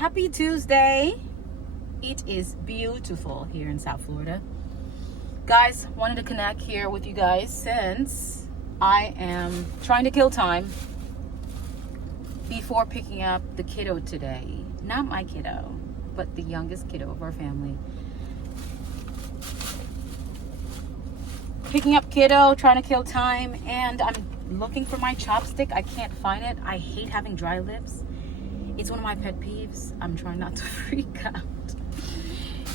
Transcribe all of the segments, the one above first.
Happy Tuesday. It is beautiful here in South Florida. Guys, wanted to connect here with you guys since I am trying to kill time before picking up the kiddo today. Not my kiddo, but the youngest kiddo of our family. Picking up kiddo, trying to kill time, and I'm looking for my chopstick. I can't find it. I hate having dry lips. It's one of my pet peeves. I'm trying not to freak out.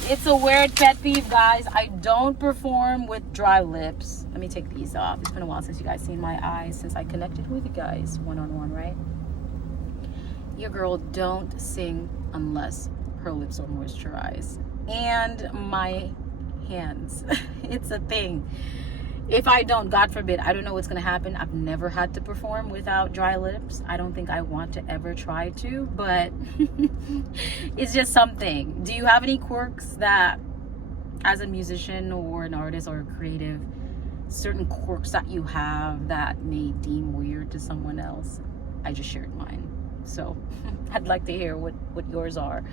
It's a weird pet peeve, guys. I don't perform with dry lips. Let me take these off. It's been a while since you guys seen my eyes, since I connected with you guys one-on-one, right? Your girl don't sing unless her lips are moisturized. And my hands. It's a thing. If I don't, God forbid, I don't know what's going to happen. I've never had to perform without dry lips. I don't think I want to ever try to, but it's just something. Do you have any quirks that, as a musician or an artist or a creative, certain quirks that you have that may deem weird to someone else? I just shared mine. So I'd like to hear what yours are.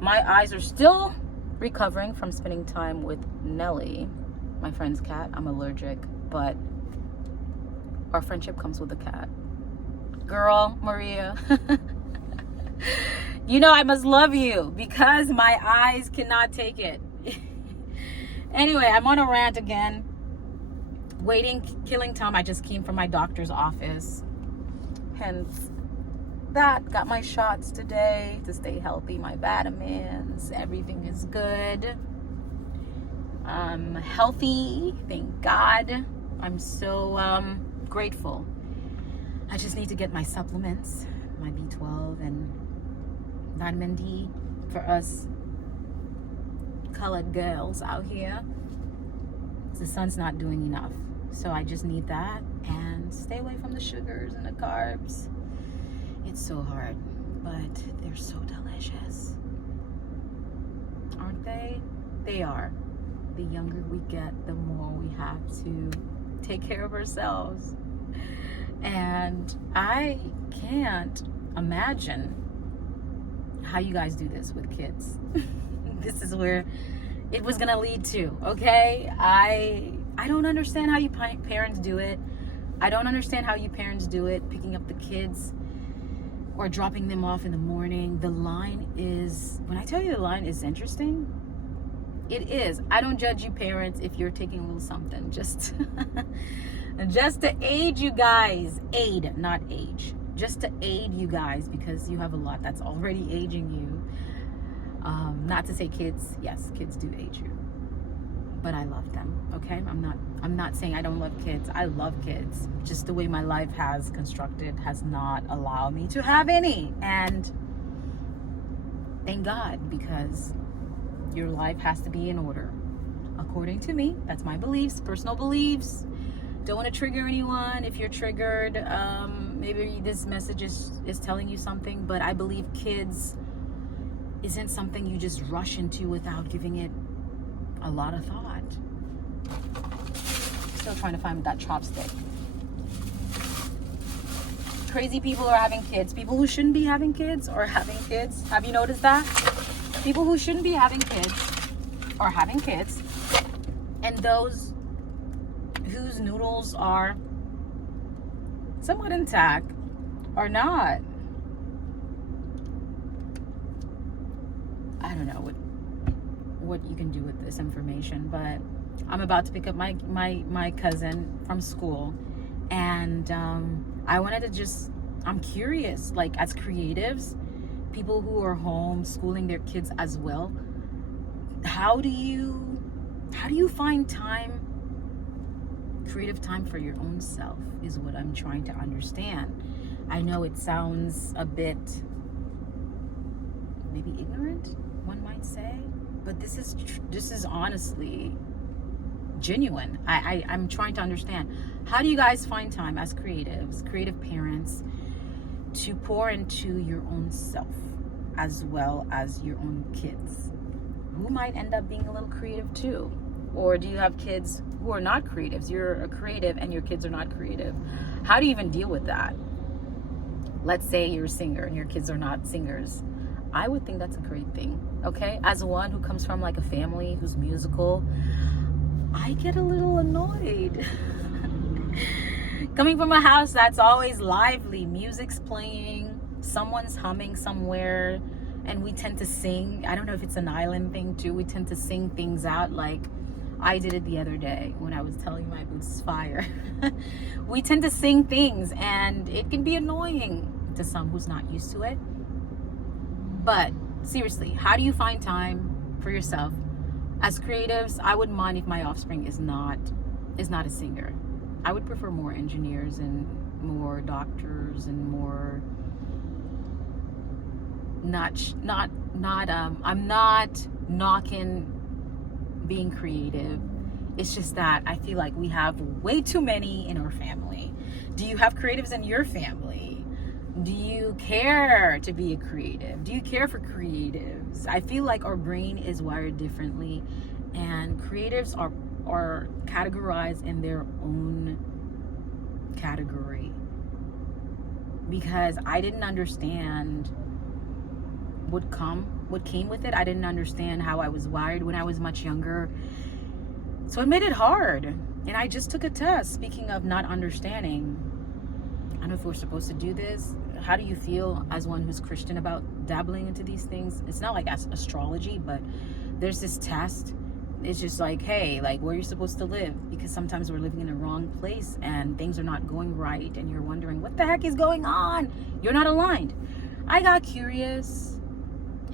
My eyes are still recovering from spending time with Nelly, my friend's cat. I'm allergic, but our friendship comes with a cat. Girl, Maria, you know I must love you because my eyes cannot take it. Anyway, I'm on a rant again. Killing time. I just came from my doctor's office. Hence, that got my shots today to stay healthy, my vitamins, everything is good. I'm healthy, thank God. I'm so grateful. I just need to get my supplements, my B12 and vitamin D for us colored girls out here. The sun's not doing enough, so I just need that and stay away from the sugars and the carbs. It's so hard, but they're so delicious. Aren't they? They are. The younger we get, the more we have to take care of ourselves. And I can't imagine how you guys do this with kids. This is where it was gonna lead to, okay? I don't understand how you parents do it. I don't understand how you parents do it, picking up the kids or dropping them off in the morning. The line is, when I tell you the line is interesting, it is. I don't judge you parents if you're taking a little something just to aid you guys. Aid, not age. Just to aid you guys because you have a lot that's already aging you. Not to say kids, yes, kids do age you. But I love them, okay? I'm not saying I don't love kids. I love kids. Just the way my life has constructed has not allowed me to have any. And thank God, because your life has to be in order. According to me, that's my beliefs, personal beliefs. Don't want to trigger anyone. If you're triggered, maybe this message is telling you something, but I believe kids isn't something you just rush into without giving it a lot of thought. Still trying to find that chopstick. Crazy people are having kids. People who shouldn't be having kids are having kids. Have you noticed that? People who shouldn't be having kids are having kids. And those whose noodles are somewhat intact are not. I don't know what you can do with this information, but I'm about to pick up my cousin from school, and I wanted to just, I'm curious, like, as creatives, people who are home schooling their kids as well, how do you find time, creative time for your own self is what I'm trying to understand. I know it sounds a bit maybe ignorant, one might say, but this is honestly genuine. I'm trying to understand, how do you guys find time as creatives, creative parents, to pour into your own self as well as your own kids who might end up being a little creative too? Or do you have kids who are not creatives? You're a creative and your kids are not creative. How do you even deal with that? Let's say you're a singer and your kids are not singers. I would think that's a great thing. Okay, as one who comes from like a family who's musical, I get a little annoyed. Coming from a house that's always lively, music's playing, someone's humming somewhere, and we tend to sing. I don't know if it's an island thing too. We tend to sing things out, like I did it the other day when I was telling my boots fire. We tend to sing things, and it can be annoying to some who's not used to it. But seriously, how do you find time for yourself? As creatives, I wouldn't mind if my offspring is not a singer. I would prefer more engineers and more doctors and more I'm not knocking being creative. It's just that I feel like we have way too many in our family. Do you have creatives in your family? Do you care to be a creative? Do you care for creatives? I feel like our brain is wired differently, and creatives are categorized in their own category, because I didn't understand what came with it. I didn't understand how I was wired when I was much younger, so it made it hard. And I just took a test. Speaking of not understanding, I don't know if we're supposed to do this. How do you feel as one who's Christian about dabbling into these things? It's not like astrology, but there's this test. It's just like, hey, like, where you're supposed to live, because sometimes we're living in the wrong place and things are not going right, and you're wondering what the heck is going on. You're not aligned. I got curious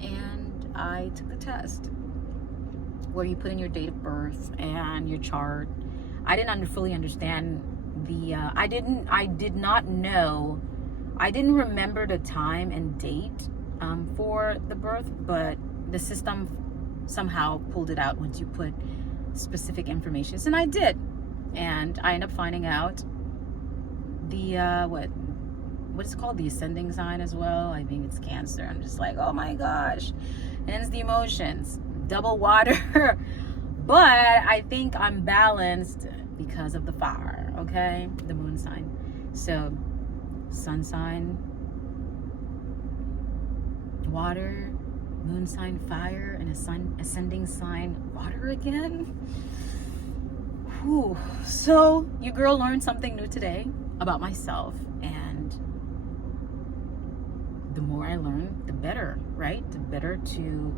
and I took the test where you put in your date of birth and your chart. I didn't fully understand the I didn't remember the time and date for the birth, but the system somehow pulled it out once you put specific information. And I did, and I ended up finding out the what is it called, the ascending sign as well. I think it's Cancer. I'm just like, oh my gosh. And it's the emotions, double water. But I think I'm balanced because of the fire. Okay, the moon sign. So sun sign, water, moon sign, fire, and a sun ascending sign, water again. Whew. So your girl learned something new today about myself, and the more I learn, the better, right? The better to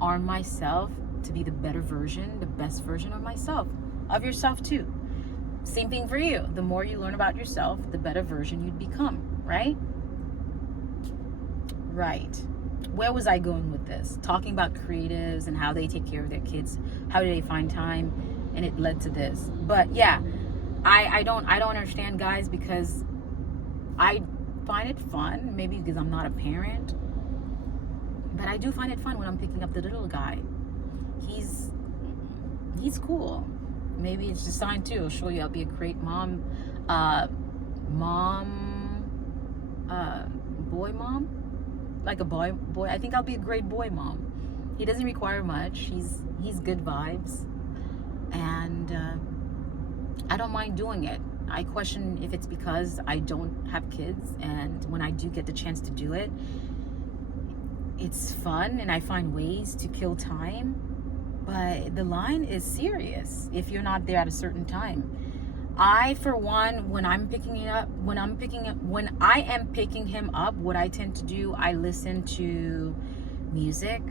arm myself to be the better version, the best version of myself, of yourself too. Same thing for you. The more you learn about yourself, the better version you'd become, right? Right. Where was I going with this? Talking about creatives and how they take care of their kids. How do they find time? And it led to this. But yeah, I don't understand, guys, because I find it fun. Maybe because I'm not a parent, but I do find it fun when I'm picking up the little guy. He's cool. Maybe it's just sign too. It'll show you I'll be a great mom. Boy mom. Like a boy. I think I'll be a great boy mom. He doesn't require much. He's good vibes, and I don't mind doing it. I question if it's because I don't have kids, and when I do get the chance to do it, it's fun, and I find ways to kill time. But the line is serious if you're not there at a certain time. I, for one, when I am picking him up, what I tend to do, I listen to music.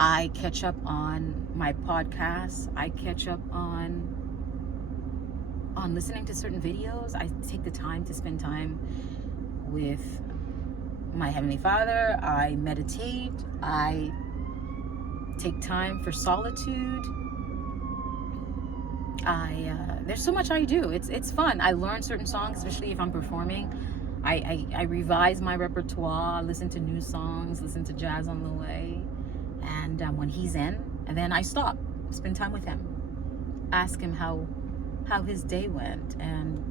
I catch up on my podcasts. I catch up on listening to certain videos. I take the time to spend time with my Heavenly Father. I meditate. I take time for solitude. There's so much I do. It's fun. I learn certain songs, especially if I'm performing. I revise my repertoire, listen to new songs, listen to jazz on the way, and when he's in, and then I stop, spend time with him, ask him how his day went, and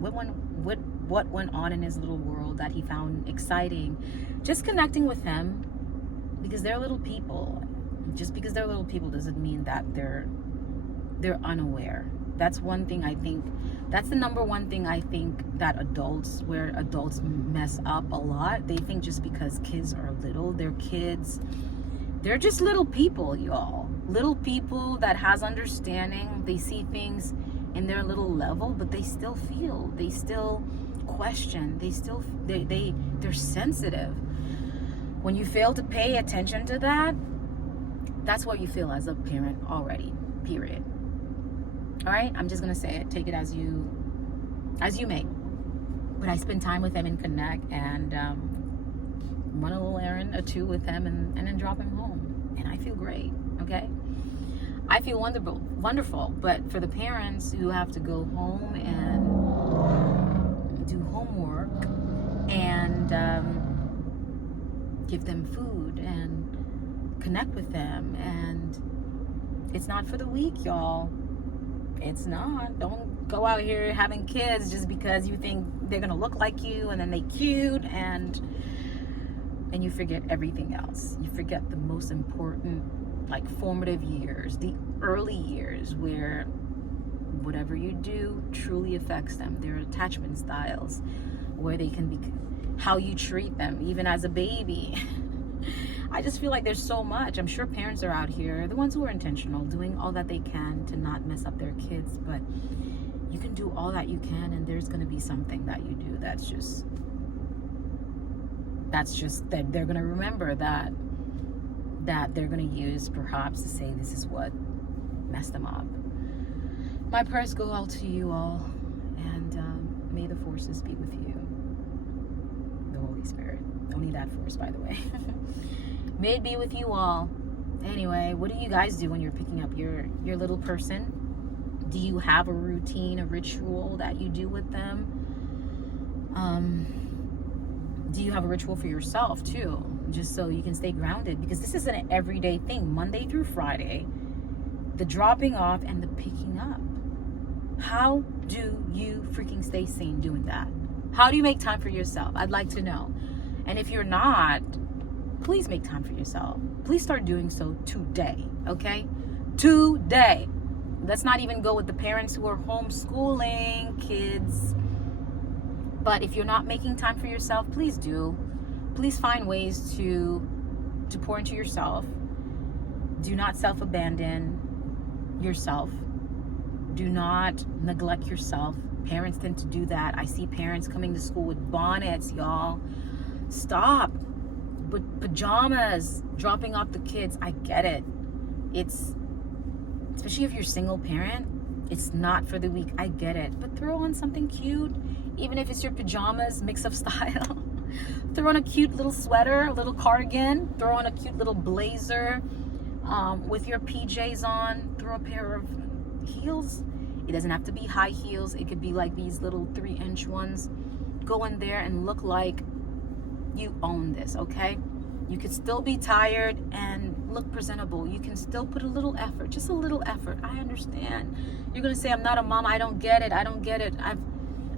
what went on in his little world that he found exciting. Just connecting with him, because they're little people. Just because they're little people doesn't mean that they're unaware. That's one thing I think That's the number one thing I think that where adults mess up a lot. They think just because kids are little, they're just little people, y'all. Little people that has understanding. They see things in their little level, but they still feel. They still question. They're sensitive. When you fail to pay attention to that, that's what you feel as a parent already. Period. All right, I'm just gonna say it. Take it as you may. But I spend time with him and connect, and run a little errand or two with him, and then drop him home, and I feel great. Okay, I feel wonderful. But for the parents who have to go home and do homework and give them food and connect with them, and it's not for the weak, y'all. It's not. Don't go out here having kids just because you think they're gonna look like you, and then they cute, and you forget everything else. You forget the most important, like, formative years, the early years, where whatever you do truly affects them. Their attachment styles, where they can be, how you treat them, even as a baby. I just feel like there's so much. I'm sure parents are out here, the ones who are intentional, doing all that they can to not mess up their kids, but you can do all that you can, and there's going to be something that you do that's just that they're going to remember, that they're going to use perhaps to say this is what messed them up. My prayers go out to you all, and may the forces be with you. The Holy Spirit. Only that force, by the way. May it be with you all. Anyway, what do you guys do when you're picking up your little person? Do you have a routine, a ritual that you do with them? Do you have a ritual for yourself too, just so you can stay grounded? Because this is an everyday thing, Monday through Friday, the dropping off and the picking up. How do you freaking stay sane doing that? How do you make time for yourself? I'd like to know. And if you're not, please make time for yourself. Please start doing so today, okay? Today. Let's not even go with the parents who are homeschooling kids. But if you're not making time for yourself, please do. Please find ways to pour into yourself. Do not self-abandon yourself. Do not neglect yourself. Parents tend to do that. I see parents coming to school with bonnets, y'all. Stop. But pajamas, dropping off the kids, I get it. It's, especially if you're single parent, it's not for the weak. I get it. But throw on something cute, even if it's your pajamas, mix up style. Throw on a cute little sweater, a little cardigan. Throw on a cute little blazer with your PJs on. Throw a pair of heels. It doesn't have to be high heels. It could be like these little 3-inch ones. Go in there and look like you own this, okay? You could still be tired and look presentable. You can still put a little effort, just a little effort. I understand. You're gonna say, I'm not a mom, I don't get it.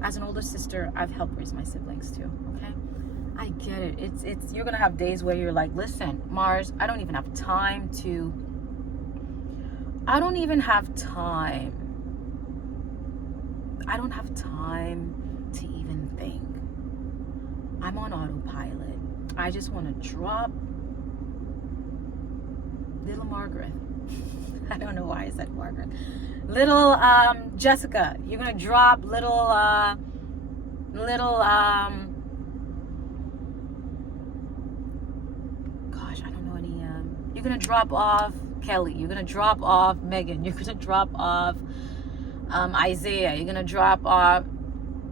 As an older sister, I've helped raise my siblings too, okay? I get it. It's you're gonna have days where you're like, listen, Mars, I don't even have time to even think. I'm on autopilot. I just want to drop little Margaret. I don't know why I said Margaret. Little Jessica. You're going to drop little gosh, I don't know any, you're going to drop off Kelly. You're going to drop off Megan. You're going to drop off Isaiah. You're going to drop off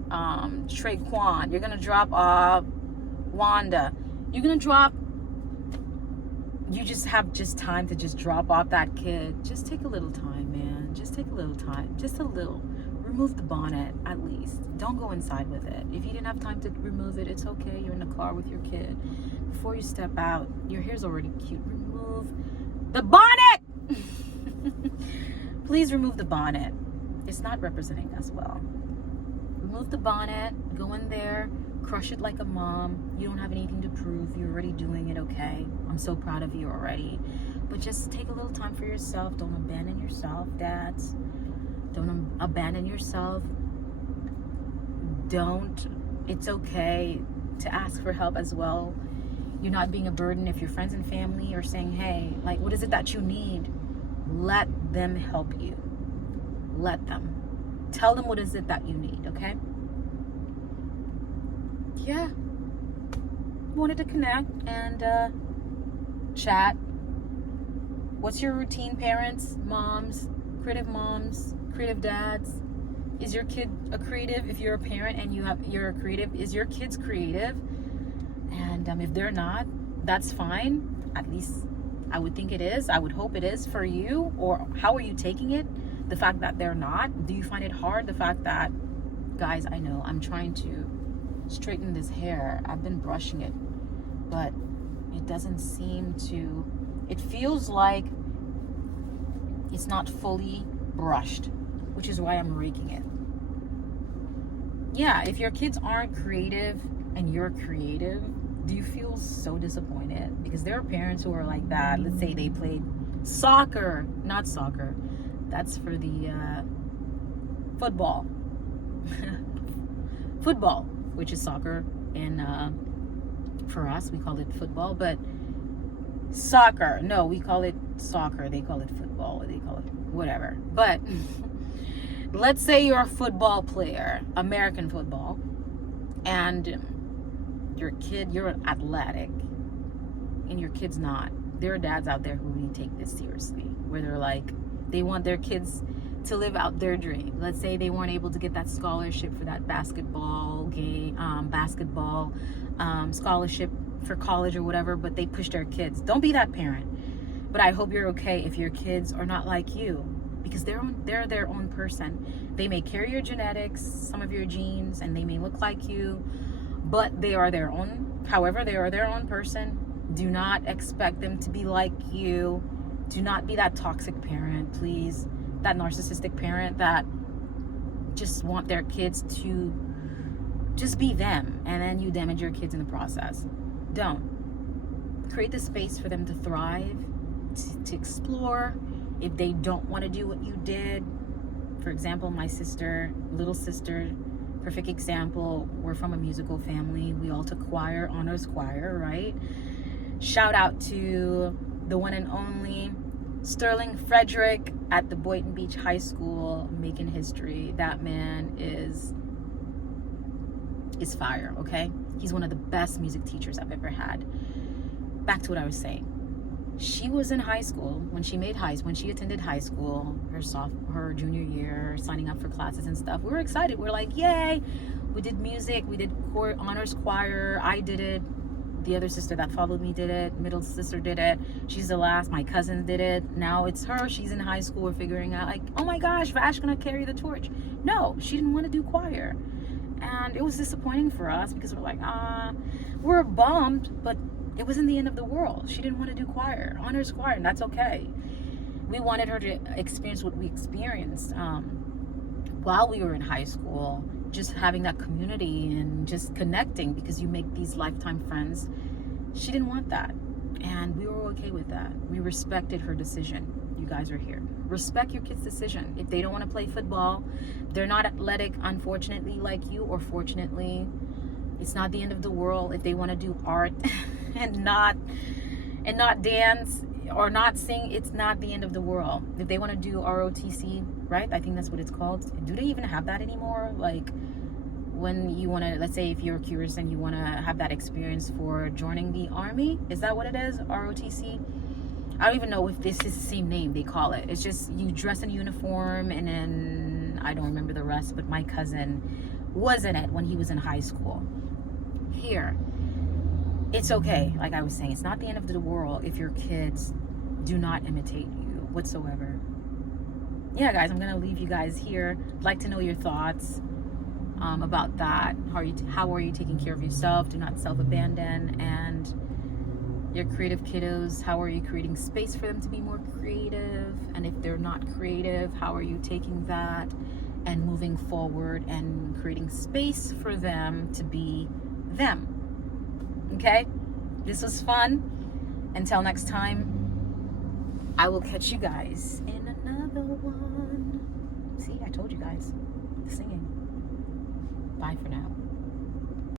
Traquan. You're gonna drop off Wanda. You're gonna drop, you just have time to just drop off that kid. Just take a little time, man. Just take a little time. Just a little. Remove the bonnet, at least. Don't go inside with it. If you didn't have time to remove it, it's okay. You're in the car with your kid. Before you step out, your hair's already cute. Remove the bonnet. Please remove the bonnet. It's not representing us well. Remove the bonnet, go in there, crush it like a mom. You don't have anything to prove. You're already doing it, okay? I'm so proud of you already. But just take a little time for yourself. Don't abandon yourself, dads. Don't abandon yourself, It's okay to ask for help as well. You're not being a burden. If your friends and family are saying, hey, like, what is it that you need? Let them help you. Let them. Tell them what is it that you need, okay? Yeah. Wanted to connect and chat. What's your routine, parents, moms, creative dads? Is your kid a creative? If you're a parent and you're a creative, is your kid's creative? And if they're not, that's fine. At least I would think it is. I would hope it is for you. Or how are you taking it? The fact that they're not? Do you find it hard? The fact that, guys, I know I'm trying to straighten this hair. I've been brushing it, but it doesn't seem to, it feels like it's not fully brushed, which is why I'm raking it. Yeah, if your kids aren't creative and you're creative, do you feel so disappointed? Because there are parents who are like that. Let's say they played not soccer. That's for the football. Football, which is soccer. And for us, we call it football. But soccer, no, we call it soccer. They call it football. They call it whatever. But let's say you're a football player, American football, and you're athletic, and your kid's not. There are dads out there who really take this seriously, where they're like, they want their kids to live out their dream. Let's say they weren't able to get that scholarship for that basketball scholarship for college or whatever, but they push their kids. Don't be that parent. But I hope you're okay if your kids are not like you, because they're their own person. They may carry your genetics, some of your genes, and they may look like you, but they are their own. However, they are their own person. Do not expect them to be like you. Do not be that toxic parent, please. That narcissistic parent that just want their kids to just be them, and then you damage your kids in the process. Don't. Create the space for them to thrive, to explore. If they don't want to do what you did, for example, my little sister, perfect example. We're from a musical family. We all took choir, honors choir, right? Shout out to the one and only Sterling Frederick at the Boynton Beach High School, making history. That man is fire, okay? He's one of the best music teachers I've ever had. Back to what I was saying. She was in high school when she attended high school, her junior year, signing up for classes and stuff. We were excited. We were like, yay! We did music. We did honors choir. I did it. The other sister that followed me did it. Middle sister did it. She's the last. My cousin did it. Now it's her. She's in high school. We're figuring out, like, oh my gosh, Vash gonna carry the torch. No, she didn't want to do choir. And it was disappointing for us because we're like, we're bummed, but it wasn't the end of the world. She didn't want to do choir, honors choir, and that's okay. We wanted her to experience what we experienced while we were in high school, just having that community and just connecting, because you make these lifetime friends. She didn't want that, and we were okay with that. We respected her decision. You guys are here. Respect your kid's decision. If they don't want to play football, they're not athletic, unfortunately, like you, or fortunately, it's not the end of the world. If they want to do art and not dance or not sing, it's not the end of the world. If they want to do ROTC, right? I think that's what it's called. Do they even have that anymore? Like, when you want to, let's say if you're curious and you want to have that experience for joining the army, is that what it is? ROTC? I don't even know if this is the same name they call it. It's just you dress in uniform, and then I don't remember the rest, but my cousin was in it when he was in high school. Here, it's okay. Like I was saying, it's not the end of the world if your kids do not imitate you whatsoever. Yeah, guys, I'm gonna leave you guys here. I'd like to know your thoughts about that. How are you taking care of yourself? Do not self-abandon. And your creative kiddos, how are you creating space for them to be more creative? And if they're not creative, how are you taking that and moving forward and creating space for them to be them? Okay, this was fun. Until next time, I will catch you guys in another one. See, I told you guys, singing. Bye for now.